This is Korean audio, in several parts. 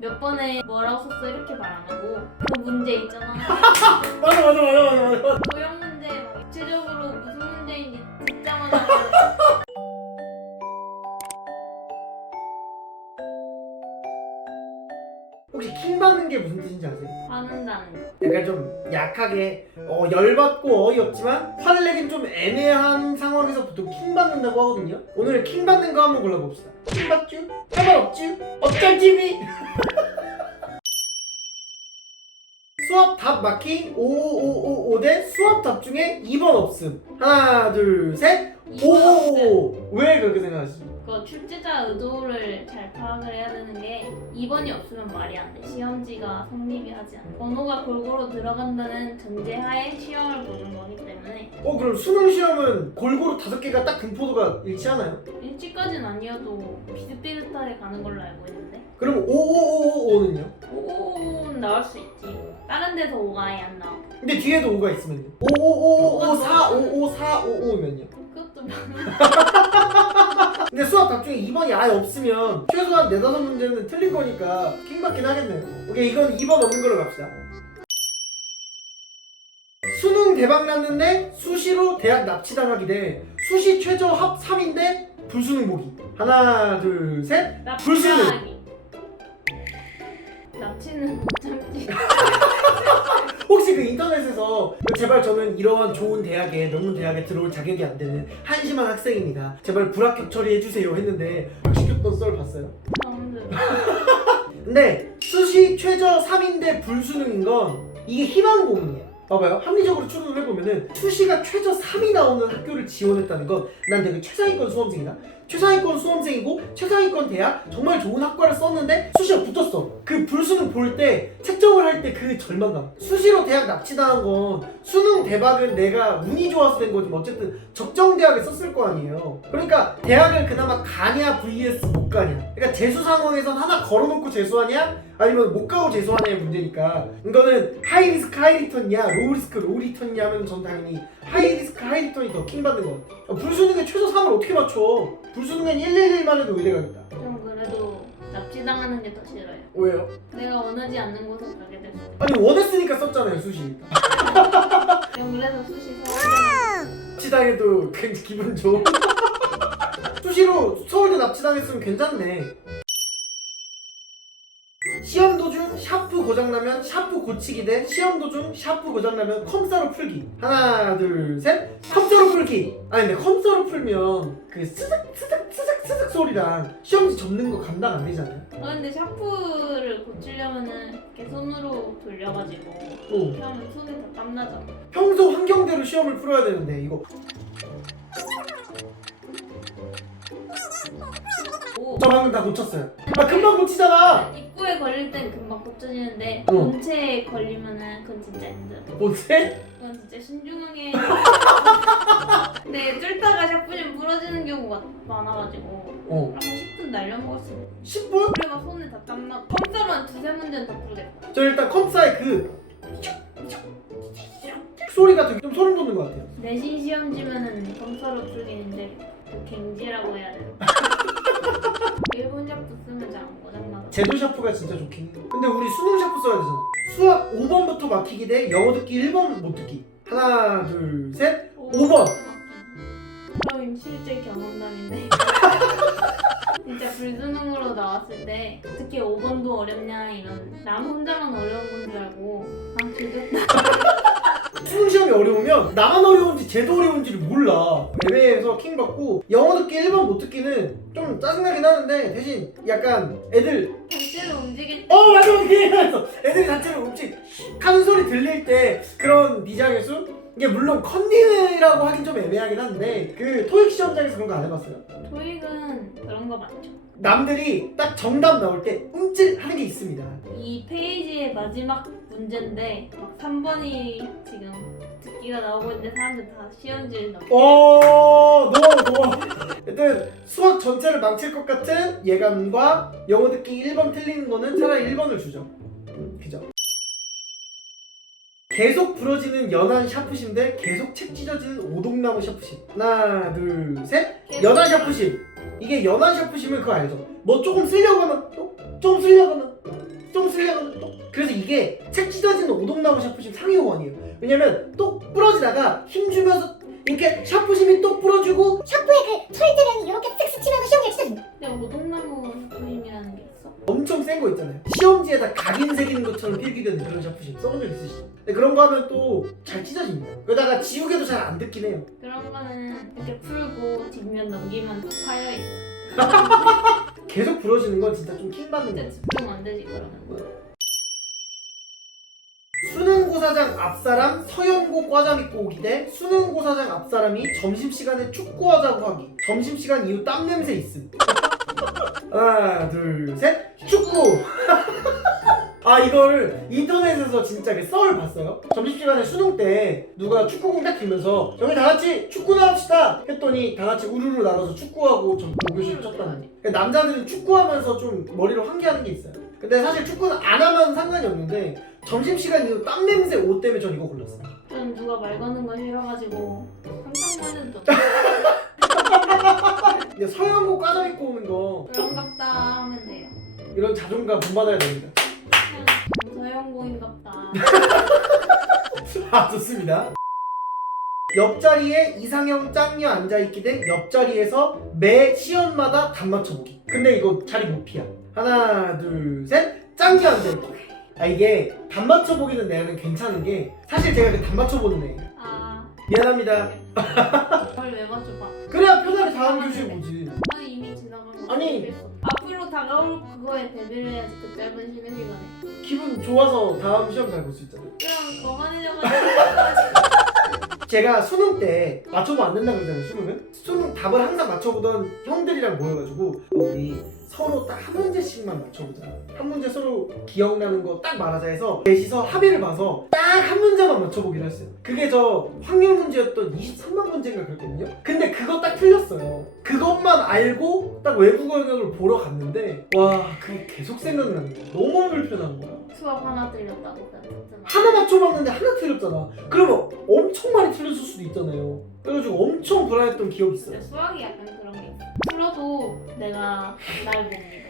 몇 번에 뭐라고 썼어? 이렇게 말 안 하고. 그 문제 있잖아. 맞아 맞아 맞아 맞아 맞아. 도형 문제 막 구체적으로 무슨 문제인지 듣자마자 말해. 혹시 킹 받는 게 무슨 뜻인지 아세요? 화낸다는 거. 약간 좀 약하게 어, 열받고 어이없지만 화를 내긴 좀 애매한 상황에서 보통 킹 받는다고 하거든요 오늘 킹 받는 거 한번 골라봅시다 킹 받쥬? 할말 없쥬? 어쩔지미? 수업 답 마킹 5555 대 수업 답 중에 2번 없음 하나 둘 셋 오! 왜 그렇게 생각하시죠? 그 출제자 의도를 잘 파악을 해야 되는 게 2번이 없으면 말이 안 돼. 시험지가 성립이 하지 않아. 번호가 골고루 들어간다는 전제하에 시험을 보는 거기 때문에 어 그럼 수능 시험은 골고루 다섯 개가 딱 분포도가 일치하나요? 일찍까지는 아니어도 비슷비슷하게 가는 걸로 알고 있는데 그럼 5555는요? 5는 나올 수 있지. 다른 데서 5가 아예 안 나와. 근데 뒤에도 5가 있으면요? 5555 4 5545면요? 그것도 명- 근데 수학 답 중에 2번이 아예 없으면 최소한 4, 5문제는 틀린 거니까 킹받긴 하겠네요 오케이 이건 2번 없는 걸로 갑시다 수능 대박 났는데 수시로 대학 납치당하기 대 수시 최저 합 3인데 불수능 보기 하나 둘셋 불수능. 납치하기. 납치는 못 참지. 혹시 그 인터넷에서 제발 저는 이러한 좋은 대학에 명문 대학에 들어올 자격이 안 되는 한심한 학생입니다. 제발 불합격 처리해 주세요 했는데 불시켰던 썰 봤어요? 근데 수시 최저 3인데 불수능인 건 이게 희망 고문이에요. 봐봐요. 합리적으로 추론을 해보면은 수시가 최저 3이 나오는 학교를 지원했다는 건 난 되게 최상위권 수험생이다. 최상위권 수험생이고 최상위권 대학 정말 좋은 학과를 썼는데 수시가 붙었어. 그 불수능 볼 때 채점을 할 때 그 절망감. 수시로 대학 납치당한 건 수능 대박은 내가 운이 좋아서 된 거지만 어쨌든 적정 대학에 썼을 거 아니에요. 그러니까 대학을 그나마 가냐 vs 못 가냐. 그러니까 재수 상황에선 하나 걸어놓고 재수하냐 아니면 못 가고 재수하냐의 문제니까 이거는 하이 리스크 하이 리턴이냐 로우 리스크 로우 리턴이냐 하면 전 당연히 하이 리스크 하이 리턴이 더 킹 받는 것 같아. 아, 불수능에 최소 3을 어떻게 맞춰? 불수능엔 111만 해도 의대 가겠다. 좀 그래도 납치당하는 게 더 싫어요. 왜요? 내가 원하지 않는 곳에 가게 됐어. 아니 원했으니까 썼잖아요 수시. 그럼 그래서 수시 서울대 납치당해도 굉장히 기분 좋은. 수시로 서울대 납치당했으면 괜찮네. 고장나면 샤프 고치기 대 시험 도중 샤프 고장나면 컴사로 풀기. 하나 둘셋. 컴사로 풀기. 아니 근데 컴사로 풀면 그 스득 스득 스득 스득 소리랑 시험지 접는 거 감당 안 되잖아요 아 근데 샤프를 고치려면은 이렇게 손으로 돌려가지고 오. 이렇게 하면 손에 다 땀나잖아. 평소 환경대로 시험을 풀어야 되는데 이거 방금 다 고쳤어요 아 금방 고치잖아 입구에 걸릴 땐 금방 고쳐지는데 어. 본체에 걸리면은 그건 진짜 힘들어. 못해? 그건 진짜 신중하게. 근데 쫄다가 샤프 좀 부러지는 경우가 많아가지고 어 한 10분 날려먹었어. 10분? 그래가 손에 다 땀나. 컴퓨터로 한 두세 문제는 다 풀겠다. 저 일단 컴사의 그 소리가 되게 좀 소름 돋는 것 같아요. 내신 시험 지면은 컴퓨터로 풀긴 힘들어. 그 갱지라고 해야 되나? 일본 샤프 쓰면 잘 안 고장나가. 제도 샤프가 진짜 좋긴 해. 근데 우리 수능 샤프 써야 되잖아. 수학 5번부터 막히기 대 영어 듣기 1번 못 듣기. 하나, 둘, 셋. 5번. 그럼 실제 경험담인데. 진짜 불수능으로 나왔을 때 어떻게 5번도 어렵냐 이런 남 혼자만 어려운 건 줄 알고 아 죽였다 수능 시험이 어려우면 나만 어려운지 제도 어려운지를 몰라. 애매해서 킹 받고 영어 듣기 1번 못 듣기는 좀 짜증나긴 하는데 대신 약간 애들 자체로 움직일 때 어 맞아 그 얘기했어. 애들이 자체로 움직 하는 소리 들릴 때 그런 비장의 수 이게 물론 컨닝이라고 하긴 좀 애매하긴 한데 그 토익 시험장에서 그런 거 안 해봤어요? 토익은 그런 거 맞죠 남들이 딱 정답 나올 때 움찔하는 게 있습니다. 이 페이지의 마지막 문제인데 막 3번이 지금 듣기가 나오고 있는데 사람들 다 시험지를 넘겨 오, 노하우, 노하우. 일단 수학 전체를 망칠 것 같은 예감과 영어 듣기 1번 틀리는 거는 차라리 1번을 주죠. 음, 그죠? 계속 부러지는 연한 샤프심 대 계속 책 찢어지는 오동나무 샤프심. 하나, 둘, 셋. 연한 샤프심. 이게 연한 샤프심은 그거 알죠? 뭐 조금 쓰려고 하면 또 조금 쓰려고 하면 하면 똑 그래서 이게 책 찢어지는 오동나무 샤프심 상위호원이에요 왜냐면 똑 부러지다가 힘주면서 이렇게 샤프심이 똑 부러지고 샤프에 그 때문에 이렇게 쓱 스치면서 센거 있잖아요 시험지에다 각인 새기는 것처럼 필기되는 그런 샤프심 써본 적 있으시죠? 근데 그런 거 하면 또 잘 찢어집니다 그러다가 지우개도 잘 안 듣긴 해요 그런 거는 이렇게 풀고 뒷면 넘기면 또 파여 있어. 계속 부러지는 건 진짜 좀 킹받는 진짜 거예요 집중 안 되지 그러면. 수능고사장 앞사람 서연고 과자 믿고 오기 대 수능고사장 앞사람이 점심시간에 축구하자고 하기 점심시간 이후 땀냄새 있음 하나 둘셋. 축구! 아 이거를 인터넷에서 진짜 그썰 봤어요? 점심시간에 수능 때 누가 축구공 딱 들면서 저희 다 같이 축구나 합시다! 했더니 다 같이 우르르 나가서 축구하고 전 고교실 쳤다는 그러니까 남자들은 축구하면서 좀 머리로 환기하는 게 있어요. 근데 사실 축구는 안 하면 상관이 없는데 점심시간 이후 땀 냄새 옷 때문에 전 이거 골랐어요. 전 누가 말 거는 거 싫어가지고 깜짝 놀랐죠. 근데 서영고 과자 입고 오는 거 그런갑다 하면 돼요. 이런 자존감 본받아야 됩니다. 그냥 서영고인갑다. 아 좋습니다. 옆자리에 이상형 짱녀 앉아있기 대 옆자리에서 매 시험마다 답 맞춰보기. 근데 이거 자리 못 피야. 하나 둘 셋. 짱녀 앉아있기. 아 이게 답 맞춰보기는 내는 괜찮은 게 사실 제가 그답 맞춰보는 애. 아 미안합니다. 그걸 왜 맞춰봐? 그래야 편하게 다음 교실 보지. 아니 이미 지나간 거. 아니. 했어? 앞으로 다가올 그거에 대비를 해야지 그 짧은 쉬는 시간에. 기분 좋아서 다음 시험 잘 볼 수 있잖아요. 그럼 거만해져가지고. 제가 수능 때 맞춰보면 안 된다 그러잖아요 수능은 수능 답을 항상 맞춰보던 형들이랑 모여가지고 우리 서로 딱 한 문제씩만 맞춰보자 한 문제 서로 기억나는 거 딱 말하자 해서 넷이서 합의를 봐서 딱 한 문제만 맞춰보기로 했어요 그게 저 확률 문제였던 23만 문제인가 그랬거든요 근데 그거 딱 틀렸어요 그것만 알고 딱 외국어 영역을 보러 갔는데 와 그게 계속 생각나는 거야 너무 불편한 거야 수업 하나 틀렸다고. 하나 맞춰봤는데 하나 틀렸잖아. 그러면 엄청 많이 틀렸을 수도 있잖아요. 그래가지고 엄청 불안했던 기억이 있어요. 수학이 약간 그런 게 풀어도 내가 날 못 믿어.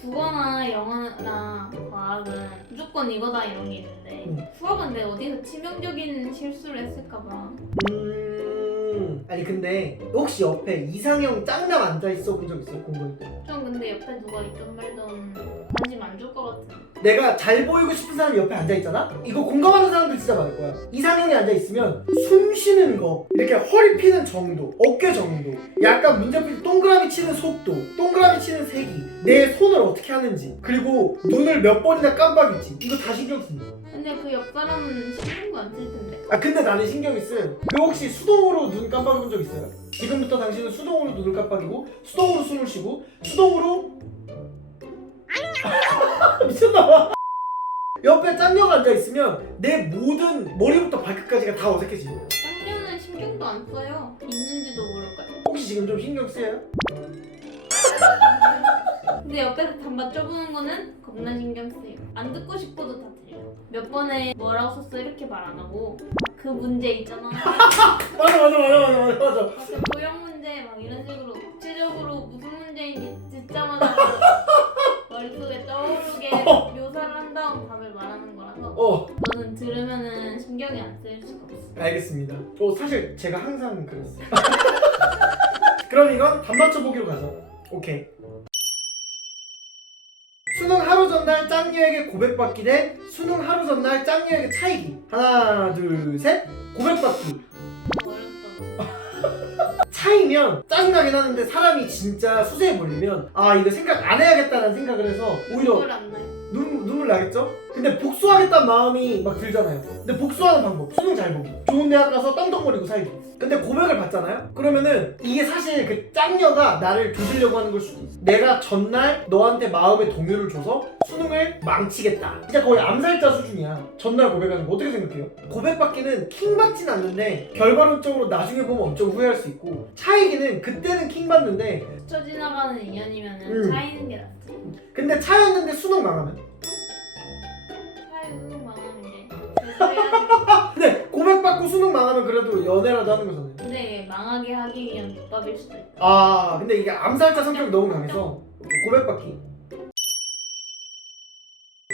국어나 영어나 과학은 무조건 이거다 이런 게 있는데 음. 수학은 내가 어디서 치명적인 실수를 했을까 봐 음. 아니 근데 혹시 옆에 이상형 짱남 앉아 있어 본 적 있어요 공부할 때? 좀 근데 옆에 누가 있던 말던 관심 안 줄 것 같은 내가 잘 보이고 싶은 사람이 옆에 앉아 있잖아. 이거 공감하는 사람들 진짜 많을 거야. 이상형이 앉아 있으면 숨 쉬는 거, 이렇게 허리 피는 정도, 어깨 정도, 약간 문제풀이 동그라미 치는 속도, 동그라미 치는 색이, 내 손을 어떻게 하는지, 그리고 눈을 몇 번이나 깜빡일지 이거 다 신경 씁니다. 근데 그 옆 사람은 신경도 안 쓸 텐데 아 근데 나는 신경이 쓰여요 그 혹시 수동으로 눈 깜빡여 본적 있어요? 지금부터 당신은 수동으로 눈을 깜빡이고 수동으로 숨을 쉬고 수동으로 미쳤나봐. 옆에 짱녀가 앉아 있으면 내 모든 머리부터 발끝까지가 다 어색해지는 거야. 짱녀는 신경도 안 써요. 있는지도 모를까요 혹시 지금 좀 신경 쓰여요? 근데 옆에서 답 맞춰보는 거는 겁나 신경 쓰여 안 듣고 싶어도 다 들려. 몇 번에 뭐라고 썼어? 이렇게 말 안 하고. 그 문제 있잖아. 맞아 맞아 맞아 맞아 맞아 맞아. 맞아 도형 문제 막 이런 식으로 구체적으로 무슨 문제인지 듣자마자 머릿속에 떠오르게 묘사를 한 다음 답을 말하는 거라서 어. 너는 들으면은 신경이 안 쓰일 수가 없어 알겠습니다. 어 사실 제가 항상 그랬어요. 그럼 이건 답 맞춰보기로 가자 오케이. 수능 하루 전날 짱녀에게 고백받기 대 수능 하루 전날 짱녀에게 차이기. 하나 둘 셋. 고백받기. 어렵다 차이면 짜증나긴 하는데 사람이 진짜 수세에 몰리면 아 이거 생각 안 해야겠다는 생각을 해서 오히려 그걸 안 나요. 눈, 눈 물 나겠죠? 근데 복수하겠다는 마음이 막 들잖아요. 근데 복수하는 방법, 수능 잘 보기. 좋은 대학 가서 떵떵거리고 살기. 근데 고백을 받잖아요? 그러면은 이게 사실 그 짱녀가 나를 조지려고 하는 걸 수도 있어. 내가 전날 너한테 마음의 동요를 줘서 수능을 망치겠다. 진짜 거의 암살자 수준이야. 전날 고백하는 거 어떻게 생각해요? 고백받기는 킹 받진 않는데 결과론적으로 나중에 보면 엄청 후회할 수 있고 차이기는 그때는 킹 받는데 스쳐 지나가는 인연이면은 음. 차이는 게 낫지 근데 차였는데 수능 망하면 근데 고백받고 수능 망하면 그래도 연애라도 하는 거잖아요. 근데 망하게 하기 위한 밑밥일 수도 있다 아 근데 이게 암살자 성격이 너무 강해서 고백받기.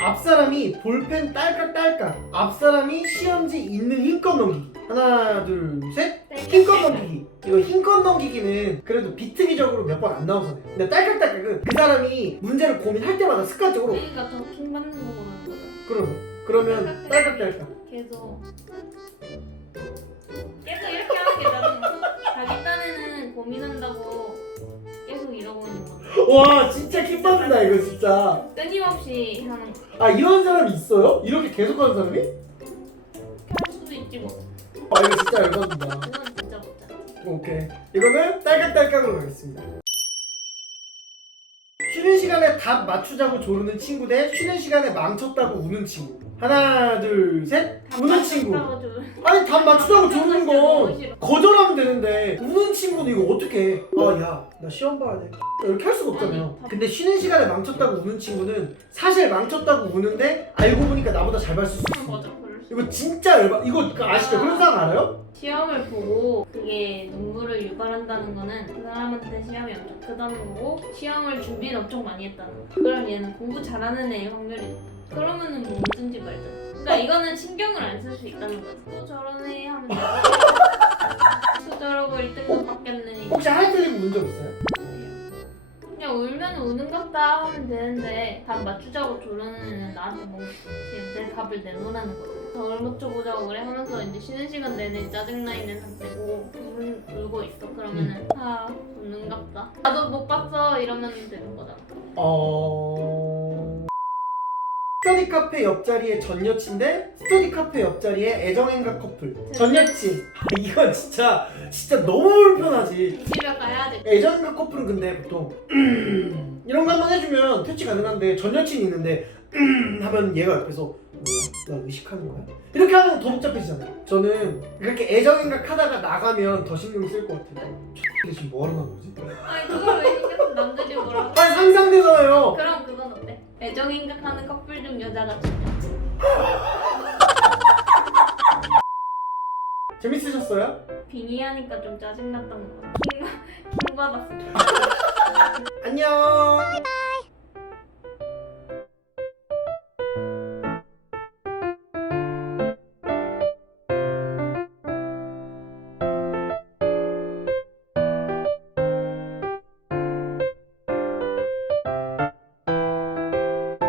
앞사람이 볼펜 딸깍 딸깍 앞사람이 시험지 있는 힘껏 넘기기. 하나 둘셋. 힘껏 넘기기. 이거 힘껏 넘기기는 그래도 비트기적으로 몇 번 안 나오잖아요. 근데 딸깍딸깍은 그 사람이 문제를 고민할 때마다 습관적으로 그러니까 더 킹 받는 거 보는 거죠. 그러면 그러면 딸깍딸깍 계속 계속 이렇게 하는 게 짜증나. 자기 딴에는 고민한다고 계속 이러고 있는 거죠. 와 진짜 킹 받는다 이거 진짜 끊임없이 하는 거. 아 이런 사람이 있어요? 이렇게 계속하는 사람이? 할 수도 있지 뭐. 아 이거 진짜 열받는다 그건 진짜 못해. 오케이 이거는 딸깍딸깍으로 가겠습니다 쉬는 시간에 답 맞추자고 조르는 친구 대 쉬는 시간에 망쳤다고 우는 친구 하나 둘 셋. 우는 친구. 아니 답 맞추자고 조르는 건 거절하면 되는데 우는 친구는 이거 어떻게 해? 아야 나 시험 봐야 돼. 이렇게 할 수가 없잖아요. 근데 쉬는 시간에 망쳤다고 우는 친구는 사실 망쳤다고 우는데 알고 보니까 나보다 잘 봤을 수 있어. 이거 진짜 열받 이거 그거 아시죠? 그런 사람 알아요? 시험을 보고 그게 눈물을 유발한다는 거는 그 사람한테 시험이 엄청 크다는 거고 시험을 준비는 엄청 많이 했다는 거. 그럼 얘는 공부 잘하는 애의 확률이 높다 그러면은 뭐 뭐든지 말든 그러니까 이거는 신경을 안 쓸 수 있다는 거지 또애 하면 되고 또 저러고 1등급 받겠네. 혹시 하나 틀리고 운적 있어요? 그냥 울면 우는 것다 하면 되는데 답 맞추자고 조르는 애는 나한테 뭐 그냥 내 답을 내놓으라는 거지 덜 맞춰보자고 그래 하면서 이제 쉬는 시간 내내 짜증나 있는 상태고 울, 울고 있어. 그러면은 아 우는갑다. 나도 못 봤어. 이러면 되는 거잖아. 어... 스터디 카페 옆자리에 전 여친 대 스터디 카페 옆자리에 애정행각 커플 전 여친 아, 이건 진짜 진짜 너무 불편하지 집에 가야 돼 애정행각 커플은 근데 보통 이런 거 한번 해주면 퇴치 가능한데 전 여친이 있는데 하면 얘가 옆에서 뭐야? 나 의식하는 거야? 이렇게 하면 더 복잡해지잖아요 저는 이렇게 애정행각 하다가 나가면 더 신경 쓸 것 같아요 이게 지금 뭐하러 나온 거지? 아니 그걸 왜써 남들이 뭐라 고 아니 상상되잖아요 그럼 어때? 애정 행각하는 커플 중 여자가 좋냐 재밌으셨어요? 빙의하니까 좀 짜증났던 거 킹, 킹 받았어 안녕